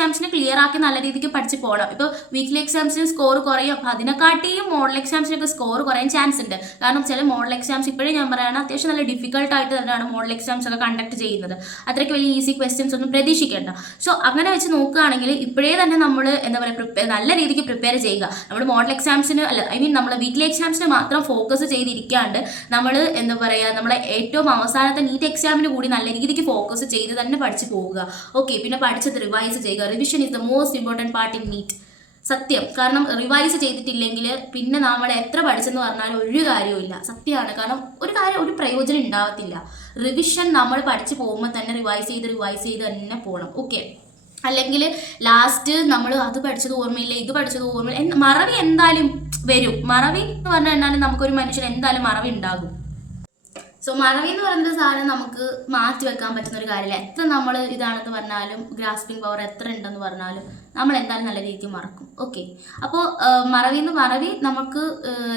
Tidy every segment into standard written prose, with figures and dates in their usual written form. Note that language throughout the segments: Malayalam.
എക്സാംസിന് ക്ലിയർ ആക്കി നല്ല രീതിക്ക് പഠിച്ച് പോകണം. ഇപ്പോൾ വീക്ക്ലി എക്സാംസിന് സ്കോർ കുറയും, അപ്പോൾ അതിനെക്കാട്ടിയും മോഡൽ എക്സാംസിനൊക്കെ സ്കോർ കുറയാൻ ചാൻസ് ഉണ്ട്. കാരണം ചില മോഡൽ എക്സാംസ് ഇപ്പോഴേ ഞാൻ പറയുകയാണ് അത്യാവശ്യം നല്ല ഡിഫിക്കൽട്ടായിട്ട് തന്നെയാണ് മോഡൽ എക്സാംസ് ഒക്കെ കണ്ടക്ട് ചെയ്യുന്നത്. അത്രയ്ക്ക് വലിയ ഈസി ക്വസ്റ്റ്യൻസ് ഒന്നും പ്രതീക്ഷിക്കേണ്ട. സോ അങ്ങനെ വെച്ച് നോക്കുകയാണെങ്കിൽ ഇപ്പോഴേ തന്നെ നമ്മൾ എന്താ പറയുക നല്ല രീതിക്ക് പ്രിപ്പയർ ചെയ്യുക. നമ്മൾ മോഡൽ എക്സാംസിന് നമ്മൾ വീക്ക്ലി എക്സാംസിന് മാത്രം ഫോക്കസ് ചെയ്തിരിക്കാണ്ട് നമ്മൾ എന്താ പറയുക നമ്മളെ ഏറ്റവും അവസാനത്തെ നീറ്റ് എക്സാമിന് കൂടി നല്ല രീതിക്ക് ഫോക്കസ് ചെയ്ത് തന്നെ പഠിച്ചു പോവുക. ഓക്കെ, പിന്നെ പഠിച്ചത് റിവൈസ് ചെയ്യുക. Revision is the most important part in NEET. സത്യം. കാരണം റിവൈസ് ചെയ്തിട്ടില്ലെങ്കിൽ പിന്നെ നമ്മൾ എത്ര പഠിച്ചെന്ന് പറഞ്ഞാൽ ഒരു കാര്യവുമില്ല. സത്യമാണ്. കാരണം ഒരു പ്രയോജനം ഉണ്ടാവത്തില്ല. റിവിഷൻ നമ്മൾ പഠിച്ചു പോകുമ്പോൾ തന്നെ റിവൈസ് ചെയ്ത് തന്നെ പോകണം. ഓക്കെ, അല്ലെങ്കിൽ ലാസ്റ്റ് നമ്മൾ അത് പഠിച്ചത് ഓർമ്മയില്ല, ഇത് പഠിച്ചത് ഓർമ്മയില്ല, മറവി എന്തായാലും വരും. മറവി എന്ന് പറഞ്ഞു കഴിഞ്ഞാൽ നമുക്കൊരു മനുഷ്യൻ എന്തായാലും മറവി ഉണ്ടാകും. സോ മറവി എന്ന് പറയുന്ന സാധനം നമുക്ക് മാറ്റി വെക്കാൻ പറ്റുന്ന ഒരു കാര്യമില്ല. എത്ര നമ്മൾ ഇതാണെന്ന് പറഞ്ഞാലും ഗ്രാസ്പിംഗ് പവർ എത്ര ഉണ്ടെന്ന് പറഞ്ഞാലും നമ്മൾ എന്തായാലും നല്ല രീതിക്ക് മറക്കും. ഓക്കെ, അപ്പോൾ മറവി നമുക്ക്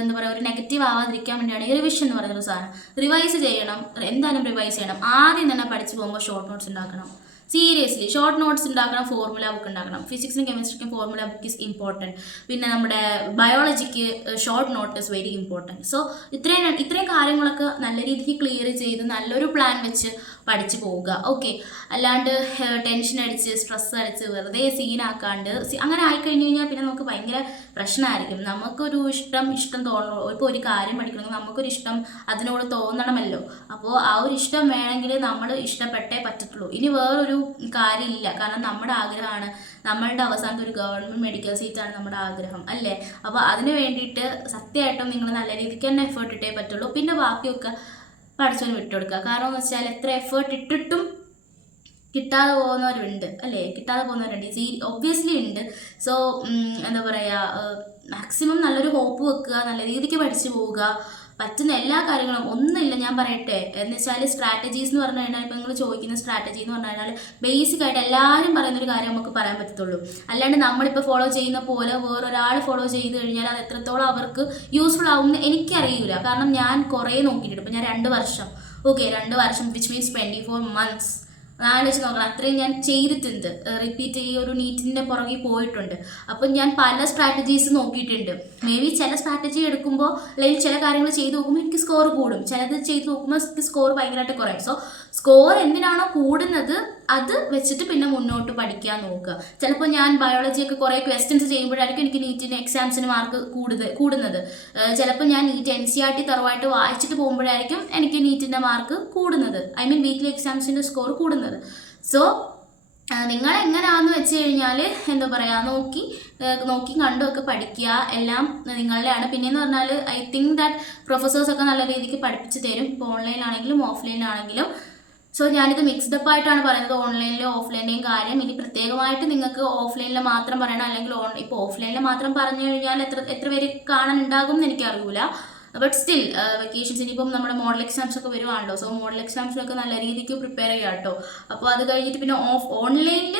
എന്താ പറയുക ഒരു നെഗറ്റീവ് ആവാതിരിക്കാൻ വേണ്ടിയാണ് ഈ റിവിഷൻ എന്ന് പറയുന്ന സാധനം. റിവൈസ് ചെയ്യണം, എന്തായാലും റിവൈസ് ചെയ്യണം. ആദ്യം തന്നെ പഠിച്ചു പോകുമ്പോൾ ഷോർട്ട് നോട്ട്സ് ഉണ്ടാക്കണം. സീരിയസ്ലി ഷോർട്ട് നോട്ട്സ് ഉണ്ടാക്കണം, ഫോർമുല ബുക്ക് ഉണ്ടാക്കണം. ഫിസിക്സിനും കെമിസ്ട്രിക്കും ഫോർമുല ബുക്ക് ഈസ് ഇമ്പോർട്ടൻറ്റ്. പിന്നെ നമ്മുടെ ബയോളജിക്ക് short note is very important. So ഇത്രയും കാര്യങ്ങളൊക്കെ നല്ല രീതിക്ക് ക്ലിയർ ചെയ്ത് നല്ലൊരു പ്ലാൻ വെച്ച് പഠിച്ചു പോവുക. ഓക്കെ, അല്ലാണ്ട് ടെൻഷൻ അടിച്ച് സ്ട്രെസ് അടിച്ച് വെറുതെ സീനാക്കാണ്ട് അങ്ങനെ ആയിക്കഴിഞ്ഞ് കഴിഞ്ഞാൽ പിന്നെ നമുക്ക് ഭയങ്കര പ്രശ്നമായിരിക്കും. നമുക്കൊരു ഇഷ്ടം തോന്നണോ? ഇപ്പോൾ ഒരു കാര്യം പഠിക്കണമെങ്കിൽ നമുക്കൊരു ഇഷ്ടം അതിനോട് തോന്നണമല്ലോ. അപ്പോൾ ആ ഒരു ഇഷ്ടം വേണമെങ്കിൽ നമ്മൾ ഇഷ്ടപ്പെട്ടേ പറ്റത്തുള്ളൂ. ഇനി വേറൊരു കാര്യമില്ല. കാരണം നമ്മുടെ ആഗ്രഹമാണ്, നമ്മളുടെ അവസാനത്തെ ഒരു ഗവൺമെൻറ് മെഡിക്കൽ സീറ്റാണ് നമ്മുടെ ആഗ്രഹം അല്ലേ. അപ്പോൾ അതിന് വേണ്ടിയിട്ട് സത്യമായിട്ടും നിങ്ങൾ നല്ല രീതിക്ക് തന്നെ എഫേർട്ട് ഇട്ടേ പറ്റുള്ളൂ. പിന്നെ ബാക്കിയൊക്കെ പഠിച്ചവന് വിട്ടുകൊടുക്കുക. കാരണം എന്ന് വെച്ചാൽ എത്ര എഫേർട്ട് ഇട്ടിട്ടും കിട്ടാതെ പോകുന്നവരുണ്ട് അല്ലേ, ഒബ്വിയസ്ലി ഉണ്ട്. സോ എന്താ പറയുക, മാക്സിമം നല്ലൊരു ഹോപ്പ് വെക്കുക, നല്ല രീതിക്ക് പഠിച്ചു പോവുക. പറ്റുന്ന എല്ലാ കാര്യങ്ങളും ഒന്നുമില്ല ഞാൻ പറയട്ടെ എന്ന് വെച്ചാൽ സ്ട്രാറ്റജീസ് എന്ന് പറഞ്ഞു കഴിഞ്ഞാൽ ഇപ്പം നിങ്ങൾ ചോദിക്കുന്ന സ്ട്രാറ്റജി എന്ന് പറഞ്ഞു കഴിഞ്ഞാൽ ബേസിക് ആയിട്ട് എല്ലാവരും പറയുന്നൊരു കാര്യം നമുക്ക് പറയാൻ പറ്റത്തുള്ളൂ. അല്ലാണ്ട് നമ്മളിപ്പോൾ ഫോളോ ചെയ്യുന്ന പോലെ വേറൊരാൾ ഫോളോ ചെയ്ത് കഴിഞ്ഞാൽ അത് എത്രത്തോളം അവർക്ക് യൂസ്ഫുൾ ആവുമെന്ന് എനിക്കറിയില്ല. കാരണം ഞാൻ കുറേ നോക്കിയിട്ടുണ്ട്. ഇപ്പം ഞാൻ 2 വർഷം വിച്ച് മീൻസ് 24 months ആലോചിച്ച് നോക്കണം. അത്രയും ഞാൻ ചെയ്തിട്ടുണ്ട്. റിപ്പീറ്റ് ഈ ഒരു നീറ്റിൻ്റെ പുറകെ പോയിട്ടുണ്ട്. അപ്പം ഞാൻ പല സ്ട്രാറ്റജീസ് നോക്കിയിട്ടുണ്ട്. മേ ബി ചില സ്ട്രാറ്റജി എടുക്കുമ്പോൾ അല്ലെങ്കിൽ ചില കാര്യങ്ങൾ ചെയ്ത് നോക്കുമ്പോൾ എനിക്ക് സ്കോർ കൂടും, ചിലത് ചെയ്ത് നോക്കുമ്പോൾ എനിക്ക് സ്കോർ ഭയങ്കരമായിട്ട് കുറയും. സോ സ്കോർ എന്തിനാണോ കൂടുന്നത് അത് വെച്ചിട്ട് പിന്നെ മുന്നോട്ട് പഠിക്കാൻ നോക്കുക. ചിലപ്പോൾ ഞാൻ ബയോളജിയൊക്കെ കുറേ ക്വസ്റ്റ്യൻസ് ചെയ്യുമ്പോഴായിരിക്കും എനിക്ക് നീറ്റിന് എക്സാംസിന് മാർക്ക് കൂടുന്നത്. ചിലപ്പോൾ ഞാൻ നീറ്റ് NCERT തറവായിട്ട് വായിച്ചിട്ട് പോകുമ്പോഴായിരിക്കും എനിക്ക് നീറ്റിൻ്റെ മാർക്ക് കൂടുന്നത്. വീക്ക്ലി എക്സാംസിൻ്റെ സ്കോർ കൂടുന്നത്. സോ നിങ്ങൾ എങ്ങനെയാണെന്ന് വെച്ച് കഴിഞ്ഞാൽ എന്താ പറയുക, നോക്കി കണ്ടുമൊക്കെ പഠിക്കുക. എല്ലാം നിങ്ങളുടെയാണ്. പിന്നെയെന്ന് പറഞ്ഞാൽ ഐ തിങ്ക് ദാറ്റ് പ്രൊഫസേഴ്സൊക്കെ നല്ല രീതിക്ക് പഠിപ്പിച്ച് തരും. ഇപ്പോൾ ഓൺലൈനാണെങ്കിലും ഓഫ്ലൈനാണെങ്കിലും. സോ ഞാനിത് മിക്സ്ഡ് അപ്പ് ആയിട്ടാണ് പറയുന്നത്, ഓൺലൈനിലും ഓഫ്ലൈൻ്റെയും കാര്യം. ഇനി പ്രത്യേകമായിട്ട് നിങ്ങൾക്ക് ഓഫ്ലൈനിൽ മാത്രം പറയണം, അല്ലെങ്കിൽ ഇപ്പോൾ ഓഫ്ലൈനിൽ മാത്രം പറഞ്ഞു കഴിഞ്ഞാൽ എത്ര പേര് കാണാനുണ്ടാകും എന്ന് എനിക്കറിയില്ല. ബട്ട് സ്റ്റിൽ വെക്കേഷൻസ് ഇനിയിപ്പം നമ്മുടെ മോഡൽ എക്സാംസ് ഒക്കെ വരുവാണല്ലോ. സോ മോഡൽ എക്സാംസിനൊക്കെ നല്ല രീതിക്ക് പ്രിപ്പയർ ചെയ്യാം കേട്ടോ. അപ്പോൾ അത് കഴിഞ്ഞിട്ട് പിന്നെ ഓൺലൈനിൽ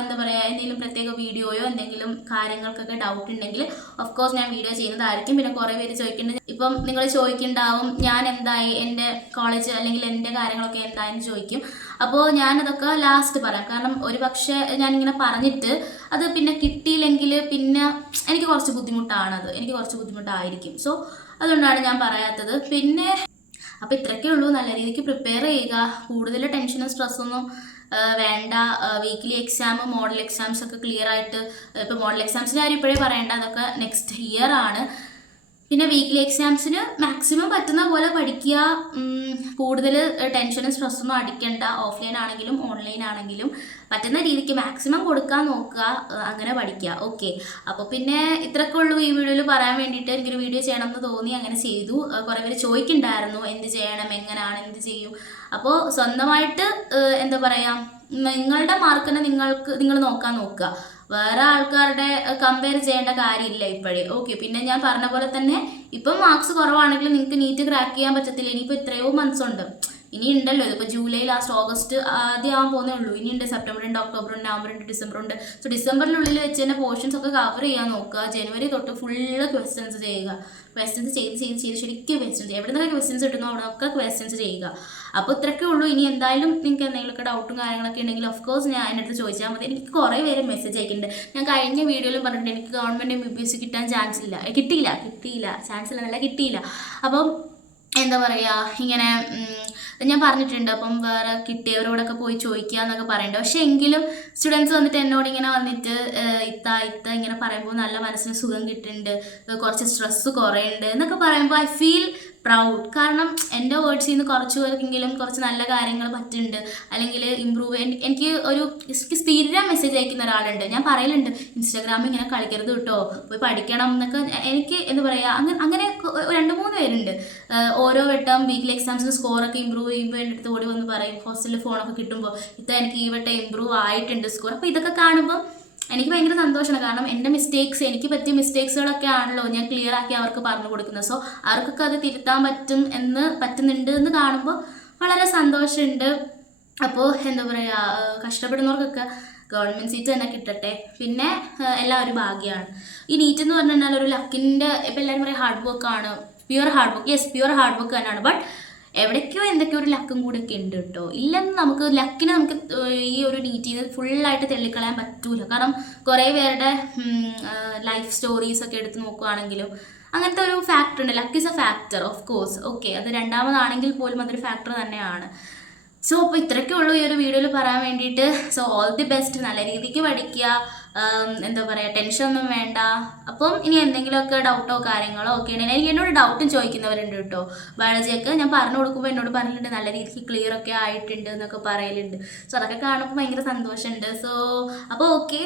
എന്താ പറയുക എന്തെങ്കിലും പ്രത്യേക വീഡിയോയോ എന്തെങ്കിലും കാര്യങ്ങൾക്കൊക്കെ ഡൗട്ട് ഉണ്ടെങ്കിൽ ഓഫ് കോഴ്സ് ഞാൻ വീഡിയോ ചെയ്യുന്നതായിരിക്കും. പിന്നെ കുറേ പേര് ചോദിക്കേണ്ടത് ഇപ്പം നിങ്ങൾ ചോദിക്കുന്നുണ്ടാവും ഞാൻ എന്തായി, എൻ്റെ കോളേജ് അല്ലെങ്കിൽ എൻ്റെ കാര്യങ്ങളൊക്കെ എന്തായെന്ന് ചോദിക്കും. അപ്പോൾ ഞാനതൊക്കെ ലാസ്റ്റ് പറയാം. കാരണം ഒരു പക്ഷേ ഞാനിങ്ങനെ പറഞ്ഞിട്ട് അത് പിന്നെ കിട്ടിയില്ലെങ്കിൽ പിന്നെ എനിക്ക് കുറച്ച് ബുദ്ധിമുട്ടായിരിക്കും. സോ അതുകൊണ്ടാണ് ഞാൻ പറയാത്തത്. പിന്നെ അപ്പോൾ ഇത്രയൊക്കെ ഉള്ളൂ. നല്ല രീതിക്ക് പ്രിപ്പയർ ചെയ്യുക. കൂടുതൽ ടെൻഷനും സ്ട്രെസ്സൊന്നും വേണ്ട. വീക്ക്ലി എക്സാം മോഡൽ എക്സാംസ് ഒക്കെ ക്ലിയർ ആയിട്ട്, ഇപ്പോൾ മോഡൽ എക്സാംസിൻ്റെ കാര്യം ഇപ്പോഴേ പറയേണ്ട, അതൊക്കെ നെക്സ്റ്റ് ഇയർ ആണ്. പിന്നെ വീക്ക്ലി എക്സാംസിന് മാക്സിമം പറ്റുന്ന പോലെ പഠിക്കുക. കൂടുതൽ ടെൻഷനും സ്ട്രെസ്സൊന്നും അടിക്കണ്ട. ഓഫ്ലൈൻ ആണെങ്കിലും ഓൺലൈൻ ആണെങ്കിലും പറ്റുന്ന രീതിക്ക് മാക്സിമം കൊടുക്കാൻ നോക്കുക. അങ്ങനെ പഠിക്കുക. ഓക്കെ, അപ്പോൾ പിന്നെ ഇത്രയൊക്കെ ഉള്ളൂ ഈ വീഡിയോയിൽ പറയാൻ വേണ്ടിയിട്ട്. എനിക്കൊരു വീഡിയോ ചെയ്യണം എന്ന് തോന്നി, അങ്ങനെ ചെയ്തു. കുറേ പേര് ചോദിക്കുന്നുണ്ടായിരുന്നു എന്ത് ചെയ്യണം, എങ്ങനെയാണ്, എന്ത് ചെയ്യും. അപ്പോൾ സ്വന്തമായിട്ട് എന്താ പറയുക, നിങ്ങളുടെ മാർക്കിനെ നിങ്ങൾ നോക്കുക. വേറെ ആൾക്കാരുടെ കമ്പയർ ചെയ്യേണ്ട കാര്യമില്ല ഇപ്പോഴേ. ഓക്കെ, പിന്നെ ഞാൻ പറഞ്ഞ പോലെ തന്നെ ഇപ്പം മാർക്സ് കുറവാണെങ്കിൽ നിങ്ങൾക്ക് നീറ്റ് ക്രാക്ക് ചെയ്യാൻ പറ്റത്തില്ല. ഇനിയിപ്പോൾ ഇത്രയോ മന്ത്സ് ഉണ്ട്. ഇനി ഉണ്ടല്ലോ, ഇതിപ്പോൾ ജൂലൈ ലാസ്റ്റ് ഓഗസ്റ്റ് ആദ്യം ആവാൻ പോകുന്നേ ഉള്ളൂ. ഇനിയുണ്ട് സെപ്റ്റംബർ ഉണ്ട്, ഒക്ടോബർ ഉണ്ട്, നവംബർ ഉണ്ട്, ഡിസംബർ ഉണ്ട്. സോ ഡിസംബറിനുള്ളിൽ വെച്ച് തന്നെ പോർഷൻസ് ഒക്കെ കവർ ചെയ്യാൻ നോക്കുക. ജനുവരി തൊട്ട് ഫുള്ള് ക്വസ്റ്റ്യൻസ് ചെയ്യുക. ക്വസ്റ്റ്യൻസ് ചെയ്ത് ശരിക്കും ക്വസ്റ്റ്യൻസ് എവിടെ നിന്നൊക്കെ ക്വസ്റ്റ്യൻസ് കിട്ടുന്നോ അവിടെ ഒക്കെ ക്വസ്റ്റ്യൻസ് ചെയ്യുക. അപ്പോൾ ഇത്രയൊക്കെ ഉള്ളൂ. ഇനി എന്തായാലും നിങ്ങൾക്ക് എന്തെങ്കിലുമൊക്കെ ഡൗട്ടും കാര്യങ്ങളൊക്കെ ഉണ്ടെങ്കിൽ ഓഫ് കോഴ്സ് ഞാൻ എൻ്റെ അടുത്ത് ചോദിച്ചാൽ മതി. എനിക്ക് കുറേ പേര് മെസ്സേജ് അയക്കുന്നുണ്ട്. ഞാൻ കഴിഞ്ഞ വീഡിയോയിലും പറഞ്ഞിട്ടുണ്ട് എനിക്ക് ഗവൺമെൻറ് MBBS കിട്ടാൻ ചാൻസ് ഇല്ല, കിട്ടിയില്ല ചാൻസ് ഇല്ല, കിട്ടിയില്ല. അപ്പം എന്താ പറയുക, ഇങ്ങനെ ഞാൻ പറഞ്ഞിട്ടുണ്ട്. അപ്പം വേറെ കിട്ടിയവരോടൊക്കെ പോയി ചോദിക്കുക എന്നൊക്കെ പറയുന്നുണ്ട്. പക്ഷേ എങ്കിലും സ്റ്റുഡൻസ് വന്നിട്ട് എന്നോട് ഇങ്ങനെ വന്നിട്ട് ഇത്ത ഇങ്ങനെ പറയുമ്പോൾ നല്ല മനസ്സിന് സുഖം കിട്ടുന്നുണ്ട്, കുറച്ച് സ്ട്രെസ്സ് കുറയുന്നുണ്ട് എന്നൊക്കെ പറയുമ്പോൾ ഐ ഫീൽ പ്രൗഡ്. കാരണം എൻ്റെ വേർഡ്സിൽ നിന്ന് കുറച്ച് പേർക്കെങ്കിലും കുറച്ച് നല്ല കാര്യങ്ങൾ പറ്റുന്നുണ്ട്, അല്ലെങ്കിൽ ഇമ്പ്രൂവ്. എനിക്ക് സ്ഥിരം മെസ്സേജ് അയക്കുന്ന ഒരാളുണ്ട്. ഞാൻ പറയലുണ്ട് ഇൻസ്റ്റാഗ്രാമിൽ ഇങ്ങനെ കളിക്കരുത് കേട്ടോ, പോയി പഠിക്കണം എന്നൊക്കെ. എനിക്ക് എന്താ പറയുക, അങ്ങനെ 2-3 പേരുണ്ട്. ഓരോ വട്ടം വീക്കിലി എക്സാംസിന് സ്കോറൊക്കെ ഇമ്പ്രൂവ് ചെയ്യുമ്പോൾ എൻ്റെ അടുത്ത് ഓടി വന്ന് പറയും, ഹോസ്റ്റലിൽ ഫോണൊക്കെ കിട്ടുമ്പോൾ എനിക്ക് ഈ വട്ടം ഇമ്പ്രൂവ് ആയിട്ടുണ്ട് സ്കോർ. അപ്പോൾ ഇതൊക്കെ കാണുമ്പോൾ എനിക്ക് ഭയങ്കര സന്തോഷമാണ്. കാരണം എൻ്റെ മിസ്റ്റേക്സ്, എനിക്ക് പറ്റിയ മിസ്റ്റേക്സുകളൊക്കെ ആണല്ലോ ഞാൻ ക്ലിയർ ആക്കി അവർക്ക് പറഞ്ഞു കൊടുക്കുന്നത്. സോ അവർക്കൊക്കെ അത് തിരുത്താൻ പറ്റുന്നുണ്ട് എന്ന് കാണുമ്പോൾ വളരെ സന്തോഷമുണ്ട്. അപ്പോൾ എന്താ പറയുക, കഷ്ടപ്പെടുന്നവർക്കൊക്കെ ഗവൺമെൻറ് സീറ്റ് തന്നെ കിട്ടട്ടെ. പിന്നെ എല്ലാം ഒരു ഭാഗ്യമാണ്. ഈ നീറ്റ് എന്ന് പറഞ്ഞു കഴിഞ്ഞാൽ ഒരു ലക്കിൻ്റെ, ഇപ്പോൾ എല്ലാവരും പറയും ഹാർഡ് വർക്കാണ്, pure hard work. Yes, pure hard work തന്നെയാണ്. ബട്ട് എവിടേക്കോ എന്തൊക്കെയോ ഒരു ലക്കും കൂടെ ഒക്കെ ഉണ്ട് കേട്ടോ. ഇല്ലെന്ന് ലക്കിനെ നമുക്ക് ഈ ഒരു നീറ്റിൽ നിന്ന് ഫുള്ളായിട്ട് തെള്ളിക്കളയാൻ പറ്റൂല. കാരണം കുറേ പേരുടെ ലൈഫ് സ്റ്റോറീസ് ഒക്കെ എടുത്ത് നോക്കുകയാണെങ്കിലും അങ്ങനത്തെ ഒരു ഫാക്ടർ ഉണ്ട്. Luck is A factor, of course. Okay, അത് രണ്ടാമതാണെങ്കിൽ പോലും അതൊരു ഫാക്ടർ തന്നെയാണ്. സോ അപ്പോൾ ഇത്രയൊക്കെ ഉള്ളൂ ഈ ഒരു വീഡിയോയിൽ പറയാൻ വേണ്ടിയിട്ട്. സോ ഓൾ ദി ബെസ്റ്റ്, നല്ല രീതിക്ക് പഠിക്കുക, എന്താ പറയുക, ടെൻഷനൊന്നും വേണ്ട. അപ്പം ഇനി എന്തെങ്കിലുമൊക്കെ ഡൗട്ടോ കാര്യങ്ങളോ ഒക്കെ ഉണ്ടെങ്കിൽ എനിക്ക് എന്നോട് ഡൗട്ടും ചോദിക്കുന്നവരുണ്ട് കേട്ടോ. ബയോളജിയൊക്കെ ഞാൻ പറഞ്ഞു കൊടുക്കുമ്പോൾ എന്നോട് പറഞ്ഞിട്ടുണ്ട് നല്ല രീതിക്ക് ക്ലിയർ ഒക്കെ ആയിട്ടുണ്ട് എന്നൊക്കെ പറയലുണ്ട്. സോ അതൊക്കെ കാണുമ്പോൾ ഭയങ്കര സന്തോഷമുണ്ട്. സോ അപ്പോൾ ഓക്കെ,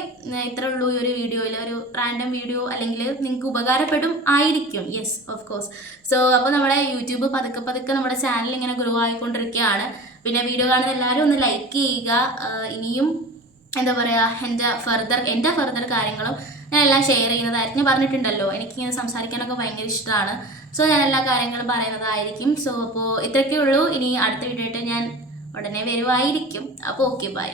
ഇത്രേ ഉള്ളൂ ഈ ഒരു വീഡിയോയിൽ. ഒരു റാൻഡം വീഡിയോ, അല്ലെങ്കിൽ നിങ്ങൾക്ക് ഉപകാരപ്പെടും ആയിരിക്കും. Yes, of course. സോ അപ്പോൾ നമ്മുടെ യൂട്യൂബ് പതുക്കെ നമ്മുടെ ചാനൽ ഇങ്ങനെ ഗ്രോ ആയിക്കൊണ്ടിരിക്കുകയാണ്. പിന്നെ വീഡിയോ കാണുന്ന എല്ലാവരും ഒന്ന് ലൈക്ക് ചെയ്യുക. ഇനിയും എന്താ പറയുക, എൻ്റെ ഫർദർ കാര്യങ്ങളും ഞാൻ എല്ലാം ഷെയർ ചെയ്യുന്നതായിരിക്കും. ഞാൻ പറഞ്ഞിട്ടുണ്ടല്ലോ എനിക്കിങ്ങനെ സംസാരിക്കാനൊക്കെ ഭയങ്കര ഇഷ്ടമാണ്. സോ ഞാൻ എല്ലാ കാര്യങ്ങളും പറയുന്നതായിരിക്കും. സോ അപ്പോൾ ഇത്രയൊക്കെ ഉള്ളൂ. ഇനി അടുത്ത വീഡിയോ ആയിട്ട് ഞാൻ ഉടനെ വരുമായിരിക്കും. അപ്പോൾ ഓക്കെ, ബൈ.